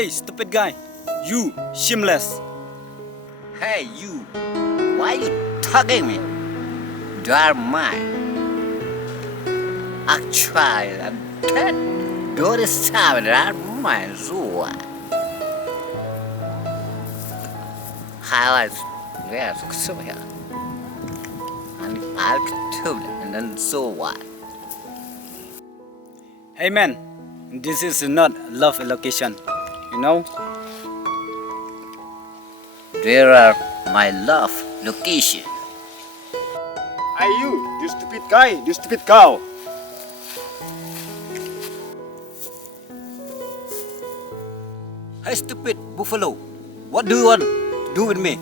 Hey, stupid guy. You, shameless. Hey, you. Why you talking me? You are mine. Actually, that door is time that mine. So, highlights. Yes, so here. And I'll tell you, and then so what? Hey man, this is not love location. You know? There are my love location. Hey you stupid guy, you stupid cow. Hey, stupid buffalo. What do you want to do with me?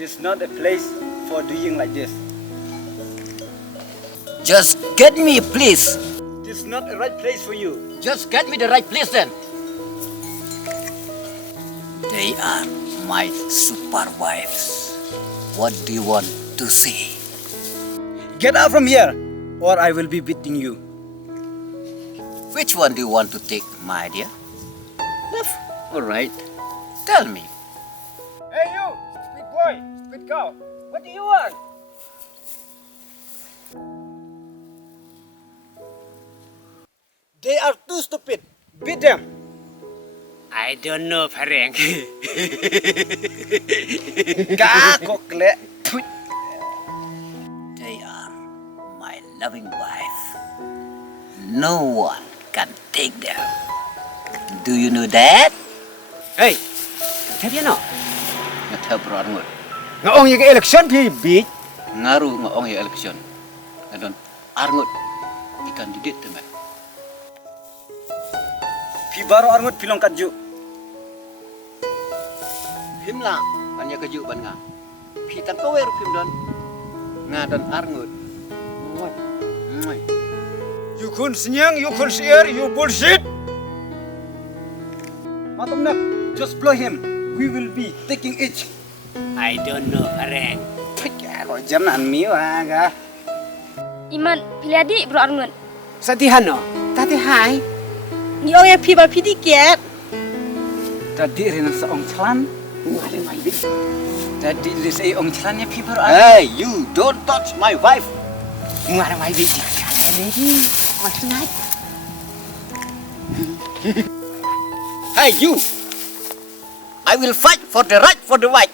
This is not a place for doing like this. Just get me, please. This is not the right place for you. Just get me the right place then. They are my super wives. What do you want to say? Get out from here, or I will be beating you. Which one do you want to take, my dear? Left or right? Tell me. Hey you, stupid boy, stupid cow. What do you want? They are too stupid. Beat them. I don't know, Pareng. Kakokle. They are my loving wife. No one can take them. Do you know that? Hey, have you know? Ngathabron ngut. Ngong yung election pi beat. Ngaru ngong ya election. Ngadon arngut di kandidat teman. Pi baru arngut pilong katju. Phim la ban ya keju ban nga. Phi tang ko weru phim don. Ngadon arngut. Ngoi. You kun senyang, you kun share, you bullshit. Matapnep, just blow him. We will be taking each. I don't know, Pareng. Kok jam nan miu aga. Iman, pilih adik bro Arngun. Satihan no? Tati hai. Ni orang yang pi pi dikit. Tadi rina seong celan. Ngale mai dik. Tadi li sei ong celannya pi baru Hey, you don't touch my wife. Ngale mai dik. Kalian ini masih Hey, you. I will fight for the right for the white.